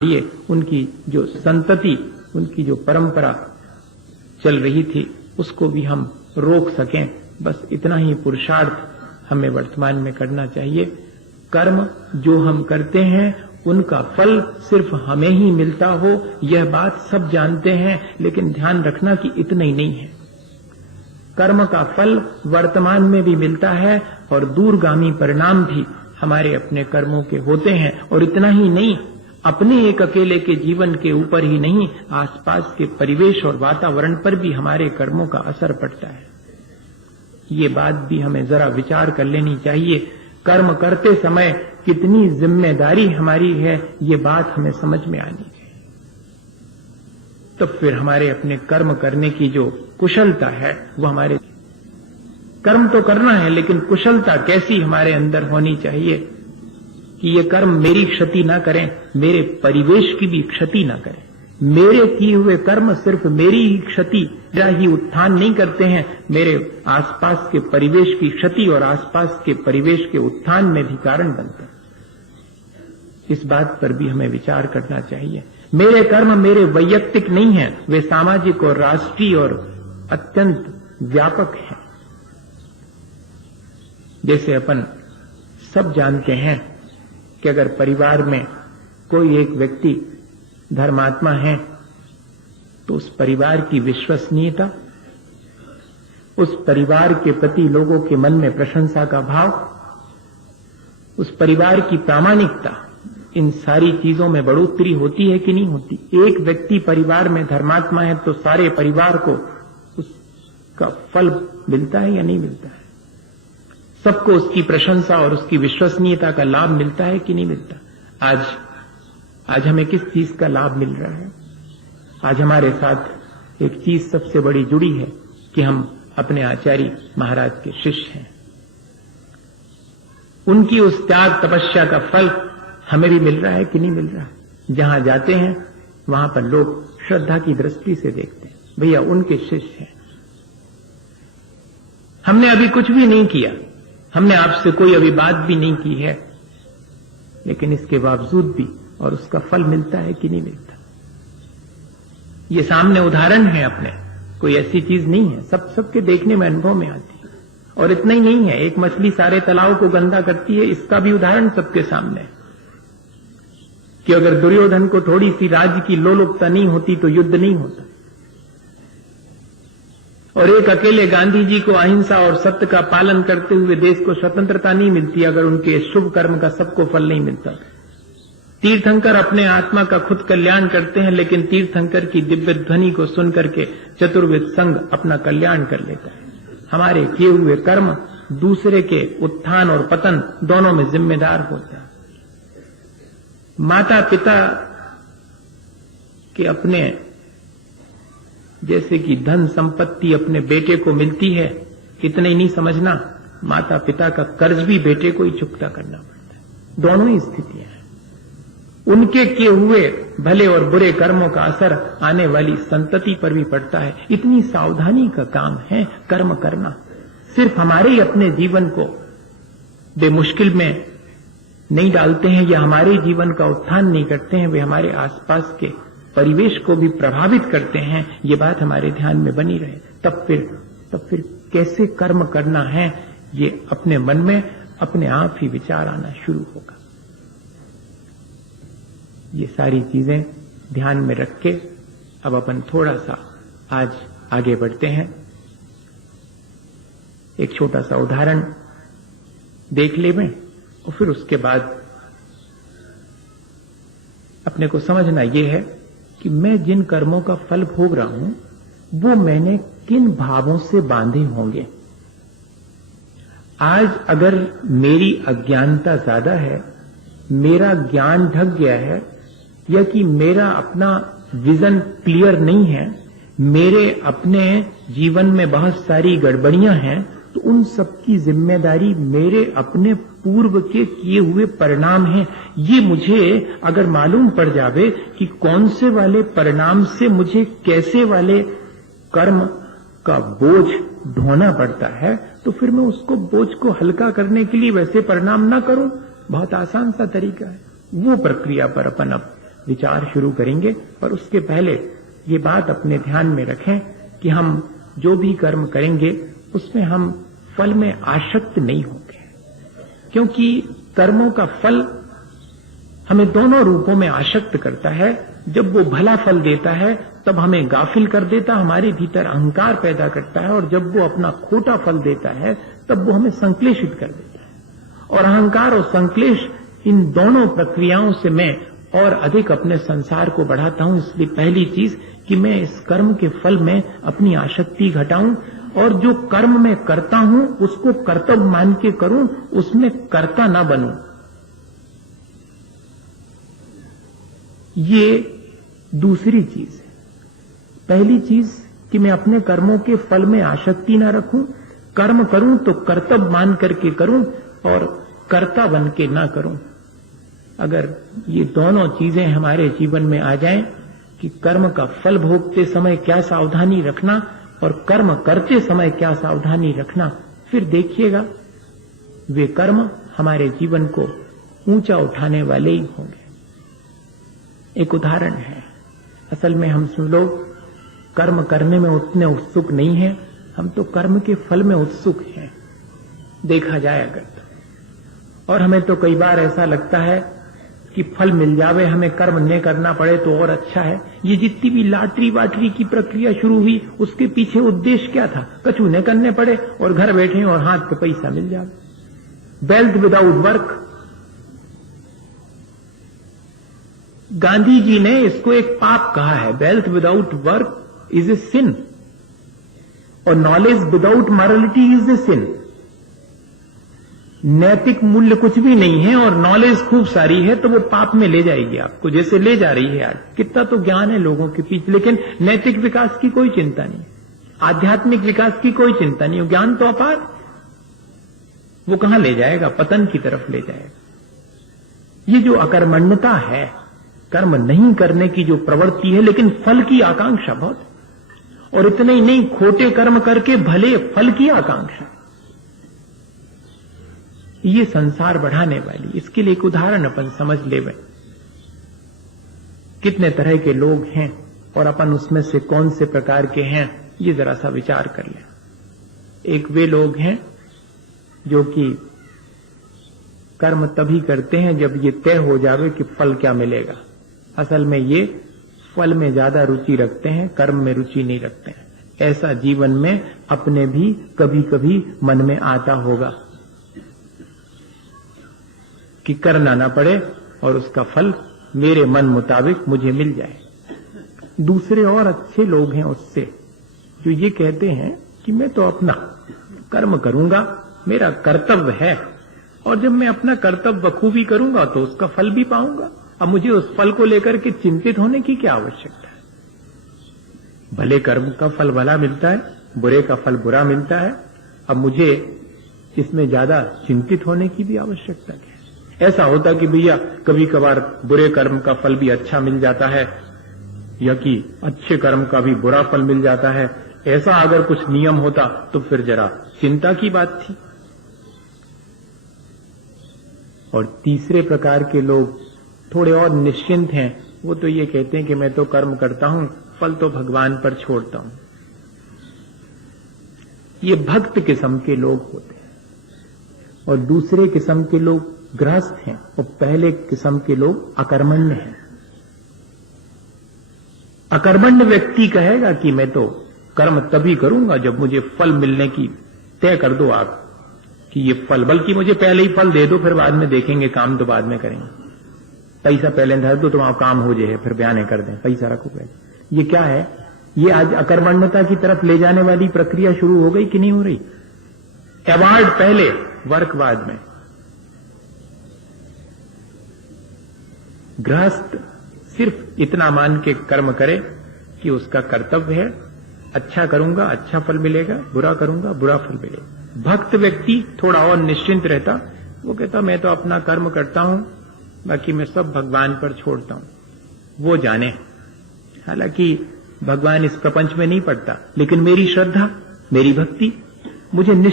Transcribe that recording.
लिए उनकी जो संतति, उनकी जो परंपरा चल रही थी, उसको भी हम रोक सकें। बस इतना ही पुरुषार्थ हमें वर्तमान में करना चाहिए। कर्म जो हम करते हैं उनका फल सिर्फ हमें ही मिलता हो, यह बात सब जानते हैं, लेकिन ध्यान रखना कि इतना ही नहीं है। कर्म का फल वर्तमान में भी मिलता है और दूरगामी परिणाम भी हमारे अपने कर्मों के होते हैं। और इतना ही नहीं, अपने एक अकेले के जीवन के ऊपर ही नहीं, आसपास के परिवेश और वातावरण पर भी हमारे कर्मों का असर पड़ता है। ये बात भी हमें जरा विचार कर लेनी चाहिए। कर्म करते समय कितनी जिम्मेदारी हमारी है, ये बात हमें समझ में आनी चाहिए। तो फिर हमारे अपने कर्म करने की जो कुशलता है, वो हमारे कर्म तो करना है, लेकिन कुशलता कैसी हमारे अंदर होनी चाहिए कि ये कर्म मेरी क्षति ना करें, मेरे परिवेश की भी क्षति ना करें। मेरे किए हुए कर्म सिर्फ मेरी ही क्षति, मेरा ही उत्थान नहीं करते हैं, मेरे आसपास के परिवेश की क्षति और आसपास के परिवेश के उत्थान में भी कारण बनते हैं। इस बात पर भी हमें विचार करना चाहिए। मेरे कर्म मेरे वैयक्तिक नहीं हैं, वे सामाजिक और राष्ट्रीय और अत्यंत व्यापक हैं। जैसे अपन सब जानते हैं कि अगर परिवार में कोई एक व्यक्ति धर्मात्मा है, तो उस परिवार की विश्वसनीयता, उस परिवार के प्रति लोगों के मन में प्रशंसा का भाव, उस परिवार की प्रामाणिकता, इन सारी चीजों में बढ़ोतरी होती है कि नहीं होती। एक व्यक्ति परिवार में धर्मात्मा है तो सारे परिवार को उसका फल मिलता है या नहीं मिलता है? सबको उसकी प्रशंसा और उसकी विश्वसनीयता का लाभ मिलता है कि नहीं मिलता? आज हमें किस चीज का लाभ मिल रहा है? आज हमारे साथ एक चीज सबसे बड़ी जुड़ी है कि हम अपने आचार्य महाराज के शिष्य हैं। उनकी उस त्याग तपस्या का फल हमें भी मिल रहा है कि नहीं मिल रहा? जहां जाते हैं वहां पर लोग श्रद्धा की दृष्टि से देखते हैं, भैया उनके शिष्य हैं। हमने अभी कुछ भी नहीं किया, हमने आपसे कोई अभी बात भी नहीं की है, लेकिन इसके बावजूद भी और उसका फल मिलता है कि नहीं मिलता? ये सामने उदाहरण है अपने, कोई ऐसी चीज नहीं है, सबके देखने में अनुभव में आती है। और इतना ही नहीं है, एक मछली सारे तालाब को गंदा करती है, इसका भी उदाहरण सबके सामने है कि अगर दुर्योधन को थोड़ी सी राज्य की लोलुपता नहीं होती तो युद्ध नहीं होता। और एक अकेले गांधी जी को अहिंसा और सत्य का पालन करते हुए देश को स्वतंत्रता नहीं मिलती अगर उनके शुभ कर्म का सबको फल नहीं मिलता। तीर्थंकर अपने आत्मा का खुद कल्याण करते हैं, लेकिन तीर्थंकर की दिव्य ध्वनि को सुनकर के चतुर्विद संघ अपना कल्याण कर लेता है। हमारे किए हुए कर्म दूसरे के उत्थान और पतन दोनों में जिम्मेदार होता है। माता पिता के अपने जैसे कि धन संपत्ति अपने बेटे को मिलती है, इतना ही नहीं समझना, माता पिता का कर्ज भी बेटे को ही चुकता करना पड़ता है। दोनों ही स्थितियां हैं। उनके किए हुए भले और बुरे कर्मों का असर आने वाली संतति पर भी पड़ता है। इतनी सावधानी का काम है कर्म करना। सिर्फ हमारे ही अपने जीवन को बेमुश्किल में नहीं डालते हैं या हमारे जीवन का उत्थान नहीं करते हैं, वे हमारे आसपास के परिवेश को भी प्रभावित करते हैं। ये बात हमारे ध्यान में बनी रहे। तब फिर कैसे कर्म करना है, ये अपने मन में अपने आप ही विचार आना शुरू होगा। ये सारी चीजें ध्यान में रख के अब अपन थोड़ा सा आज आगे बढ़ते हैं। एक छोटा सा उदाहरण देख ले में, और फिर उसके बाद अपने को समझना यह है कि मैं जिन कर्मों का फल भोग रहा हूं, वो मैंने किन भावों से बांधे होंगे। आज अगर मेरी अज्ञानता ज्यादा है, मेरा ज्ञान ढक गया है, या कि मेरा अपना विजन क्लियर नहीं है, मेरे अपने जीवन में बहुत सारी गड़बड़ियां हैं, तो उन सबकी जिम्मेदारी मेरे अपने पूर्व के किए हुए परिणाम हैं। ये मुझे अगर मालूम पड़ जावे कि कौन से वाले परिणाम से मुझे कैसे वाले कर्म का बोझ ढोना पड़ता है, तो फिर मैं उसको बोझ को हल्का करने के लिए वैसे परिणाम ना करूं। बहुत आसान सा तरीका है। वो प्रक्रिया पर अपन अब विचार शुरू करेंगे। और उसके पहले ये बात अपने ध्यान में रखें कि हम जो भी कर्म करेंगे उसमें हम फल में आसक्त नहीं होंगे, क्योंकि कर्मों का फल हमें दोनों रूपों में आसक्त करता है। जब वो भला फल देता है तब हमें गाफिल कर देता, हमारे भीतर अहंकार पैदा करता है, और जब वो अपना खोटा फल देता है तब वो हमें संक्लेशित कर देता है। और अहंकार और संक्लेश, इन दोनों प्रक्रियाओं से मैं और अधिक अपने संसार को बढ़ाता हूं। इसलिए पहली चीज कि मैं इस कर्म के फल में अपनी आसक्ति घटाऊं, और जो कर्म मैं करता हूं उसको कर्तव्य मान के करूं, उसमें कर्ता ना बनूं। ये दूसरी चीज है। पहली चीज कि मैं अपने कर्मों के फल में आसक्ति ना रखूं, कर्म करूं तो कर्तव्य मान करके करूं और कर्ता बन के ना करूं। अगर ये दोनों चीजें हमारे जीवन में आ जाएं कि कर्म का फल भोगते समय क्या सावधानी रखना और कर्म करते समय क्या सावधानी रखना, फिर देखिएगा वे कर्म हमारे जीवन को ऊंचा उठाने वाले ही होंगे। एक उदाहरण है, असल में हम सब लोग कर्म करने में उतने उत्सुक नहीं हैं, हम तो कर्म के फल में उत्सुक हैं, देखा जाए अगर तो। और हमें तो कई बार ऐसा लगता है कि फल मिल जावे, हमें कर्म न करना पड़े तो और अच्छा है। ये जितनी भी लॉटरी वाटरी की प्रक्रिया शुरू हुई, उसके पीछे उद्देश्य क्या था? कछु न करने पड़े और घर बैठे और हाथ पे पैसा मिल जावे। Wealth without work, Gandhi ji ने इसको एक पाप कहा है। Wealth without work is a sin, और knowledge without morality is a sin. नैतिक मूल्य कुछ भी नहीं है और नॉलेज खूब सारी है तो वो पाप में ले जाएगी आपको, जैसे ले जा रही है आज। कितना तो ज्ञान है लोगों के पीछे, लेकिन नैतिक विकास की कोई चिंता नहीं, आध्यात्मिक विकास की कोई चिंता नहीं। ज्ञान तो अपार, वो कहां ले जाएगा? पतन की तरफ ले जाएगा। ये जो अकर्मण्यता है, कर्म नहीं करने की जो प्रवृत्ति है, लेकिन फल की आकांक्षा बहुत, और इतने ही नहीं, खोटे कर्म करके भले फल की आकांक्षा, ये संसार बढ़ाने वाली। इसके लिए एक उदाहरण अपन समझ ले। कितने तरह के लोग हैं और अपन उसमें से कौन से प्रकार के हैं, ये जरा सा विचार कर लें। एक वे लोग हैं जो कि कर्म तभी करते हैं जब ये तय हो जावे कि फल क्या मिलेगा। असल में ये फल में ज्यादा रुचि रखते हैं, कर्म में रुचि नहीं रखते हैं। ऐसा जीवन में अपने भी कभी कभी मन में आता होगा कि करना ना पड़े और उसका फल मेरे मन मुताबिक मुझे मिल जाए। दूसरे और अच्छे लोग हैं उससे, जो ये कहते हैं कि मैं तो अपना कर्म करूंगा, मेरा कर्तव्य है, और जब मैं अपना कर्तव्य बखूबी करूंगा तो उसका फल भी पाऊंगा। अब मुझे उस फल को लेकर के चिंतित होने की क्या आवश्यकता है? भले कर्म का फल भला मिलता है, बुरे का फल बुरा मिलता है। अब मुझे इसमें ज्यादा चिंतित होने की भी आवश्यकता है? ऐसा होता कि भैया कभी कभार बुरे कर्म का फल भी अच्छा मिल जाता है, या कि अच्छे कर्म का भी बुरा फल मिल जाता है। ऐसा अगर कुछ नियम होता तो फिर जरा चिंता की बात थी। और तीसरे प्रकार के लोग थोड़े और निश्चिंत हैं। वो तो ये कहते हैं कि मैं तो कर्म करता हूं, फल तो भगवान पर छोड़ता हूं। ये भक्त किस्म के लोग होते हैं। और दूसरे किस्म के लोग गृहस्थ हैं, और पहले किस्म के लोग अकर्मण्य हैं। अकर्मण्य व्यक्ति कहेगा कि मैं तो कर्म तभी करूंगा जब मुझे फल मिलने की तय कर दो आप कि ये फल, बल्कि मुझे पहले ही फल दे दो, फिर बाद में देखेंगे, काम तो बाद में करेंगे। पैसा पहले धर दो तो वहां काम हो जाए, फिर बयाने कर दें, पैसा रखो पहले। ये क्या है? ये आज अकर्मण्यता की तरफ ले जाने वाली प्रक्रिया शुरू हो गई कि नहीं हो रही? अवार्ड पहले, वर्क बाद में। गृहस्थ सिर्फ इतना मान के कर्म करे कि उसका कर्तव्य है, अच्छा करूंगा अच्छा फल मिलेगा, बुरा करूंगा बुरा फल मिलेगा। भक्त व्यक्ति थोड़ा और निश्चिंत रहता, वो कहता मैं तो अपना कर्म करता हूं, बाकी मैं सब भगवान पर छोड़ता हूं, वो जाने। हालांकि भगवान इस प्रपंच में नहीं पड़ता, लेकिन मेरी श्रद्धा, मेरी भक्ति मुझे